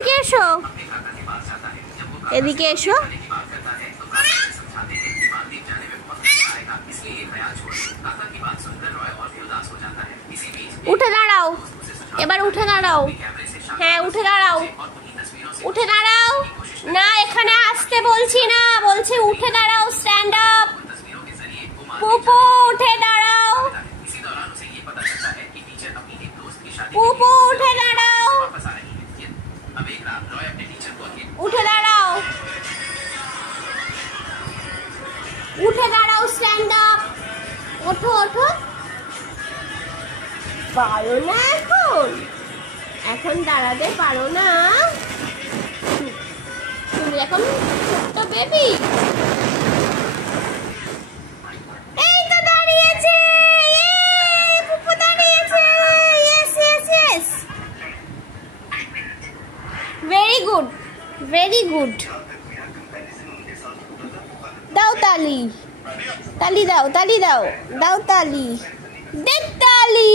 এসো, এদিকে এসো। উঠে দাঁড়াও, এবার উঠে দাঁড়াও। হ্যাঁ উঠে দাঁড়াও, উঠে দাঁড়াও। না এখানে আসতে বলছি না, বলছি উঠে দাঁড়াও। Stand up. পুপু উঠে দাঁড়াও, পুপু উঠে দাঁড়াও, উঠে দাঁড়াও, উঠে দাঁড়াও। Stand up. ওঠো ওঠো। পারো না এখন, এখন দাঁড়াতে পারো না তুমি, এখন ছোট্ট বেবি। এই তো দাঁড়িয়েছে, পুপু দাঁড়িয়েছে। Yes yes yes, very good very good. দাও তালি, তালি দাও, তালি দাও, দাও তালি, দে তালি।